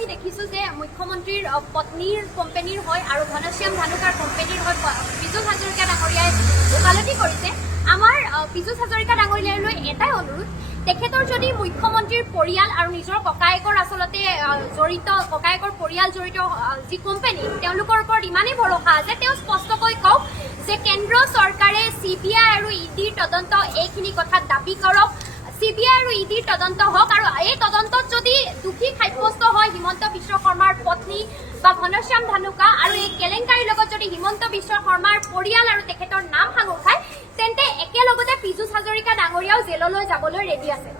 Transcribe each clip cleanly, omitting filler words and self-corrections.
আমি দেখিছোঁ যে মুখ্যমন্ত্ৰীৰ পত্নীৰ কোম্পানীৰ হয় আৰু ঘনশ্যাম ধানুকাৰ কোম্পানীৰ হয় পীযুষ হাজৰিকা ডাঙৰীয়াই ওকালতি কৰিছে। আমাৰ পীযুষ হাজৰিকা ডাঙৰীয়ালৈ এটাই অনুৰোধ, তেখেতৰ যদি মুখ্যমন্ত্ৰীৰ পৰিয়াল আৰু নিজৰ ককায়েকৰ আচলতে জড়িত ককায়েকৰ পৰিয়াল জড়িত যি কোম্পানী তেওঁলোকৰ ওপৰত ইমানেই ভৰসা আছে, তেওঁ স্পষ্টকৈ কওক যে কেন্দ্ৰ চৰকাৰে CBI আৰু EDৰ তদন্ত এইখিনি কথাত দাবী কৰক। CBI আৰু EDৰ তদন্ত হওক আৰু এই তদন্তত যদি দোষী সাব্যস্ত হয় হিমন্ত বিশ্ব শৰ্মাৰ পত্নী বা ঘনশ্যাম ধানুকা আৰু এই কেলেংকাৰীৰ লগত যদি হিমন্ত বিশ্ব শৰ্মাৰ পৰিয়াল আৰু তেখেতৰ নাম সাঙুৰ খায়, তেন্তে একেলগতে পীযুষ হাজৰিকা ডাঙৰীয়াও জেললৈ যাবলৈ ৰেডি আছে।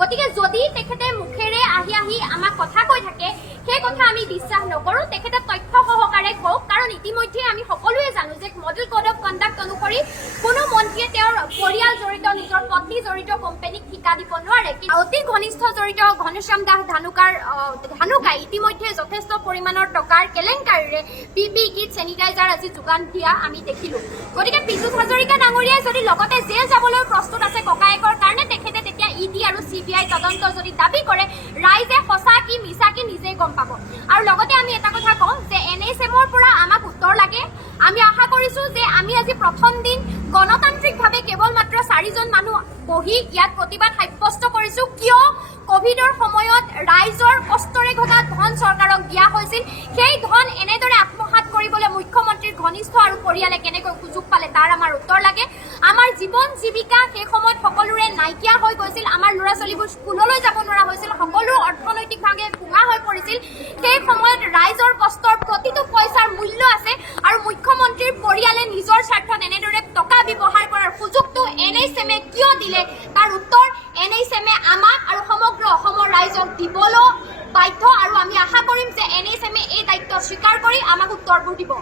গতিকে যদি তেখেতে মুখেৰে আহি আহি আমাক কথা কৈ থাকে, সেই কথা আমি বিশ্বাস নকৰোঁ। তেখেতে তথ্য সহকাৰে কওক, কাৰণ ইতিমধ্যে আমি সকলোৱে জানো যে মডেল কোড অফ কণ্ডাক্ট অনুসৰি কোনো মন্ত্ৰীয়ে তেওঁৰ পৰিয়াল জড়িত নিজৰ পত্নী জড়িত কোম্পানীক ঠিকা দিব নোৱাৰে। অতি ঘনিষ্ঠ জড়িত ঘনশ্যাম দাস ধানুকাই ইতিমধ্যে যথেষ্ট পৰিমাণৰ টকাৰ কেলেংকাৰীৰে PPE কিট চেনিটাইজাৰ আজি যোগান দিয়া আমি দেখিলোঁ। গতিকে পীযুষ হাজৰিকা ডাঙৰীয়াই যদি লগতে জেল যাবলৈ প্ৰস্তুত আছে ককায়েকৰ কাৰণে, তেখেতে তেতিয়া ED আৰু CBI তদন্ত যদি দাবী কৰে, ৰাইজে সঁচা কি মিছা কি নিজেই গম পাব। আৰু লগতে আমি এটা কথা কওঁ যে NSMৰ পৰা আমাক উত্তৰ লাগে। আমি আশা কৰিছোঁ যে আমি আজি প্ৰথম দিন গণতান্ত্ৰিকভাৱে কেৱল মাত্ৰ 4জন মানুহ বহি ইয়াত প্ৰতিবাদ সাব্যস্ত কৰিছোঁ, কিয় কোভিডৰ সময়ত ৰাইজৰ কষ্টৰে ঘটা ধন চৰকাৰক দিয়া হৈছিল। সেই ধন এনেদৰে আত্মসাৎ কৰিবলৈ মুখ্যমন্ত্ৰীৰ ঘনিষ্ঠ আৰু পৰিয়ালে কেনেকৈ সুযোগ পালে তাৰ আমাৰ উত্তৰ লাগে। আমাৰ জীৱন জীৱিকা সেই সময়ত সকলোৰে নাইকিয়া হৈ গৈছিল, আমাৰ ল'ৰা ছোৱালীবোৰ স্কুললৈ যাব নোৱাৰা হৈছিল, সকলো অৰ্থনৈতিকভাৱে ভুঙা হৈ পৰিছিল। সেই সময়ত ৰাইজৰ কষ্টৰ প্ৰতিটো পইচাৰ মূল্য আছে আৰু মুখ্যমন্ত্ৰীৰ পৰিয়ালে নিজৰ স্বাৰ্থত এনেদৰে টকা ব্যৱহাৰ কৰাৰ সুযোগটো NSMে কিয় দিলে তাৰ উত্তৰ NSMে আমাক আৰু সমগ্ৰ অসমৰ ৰাইজক দিবলৈ বাধ্য। আৰু আমি আশা কৰিম যে NSMে এই দায়িত্ব স্বীকাৰ কৰি আমাক উত্তৰবোৰ দিব।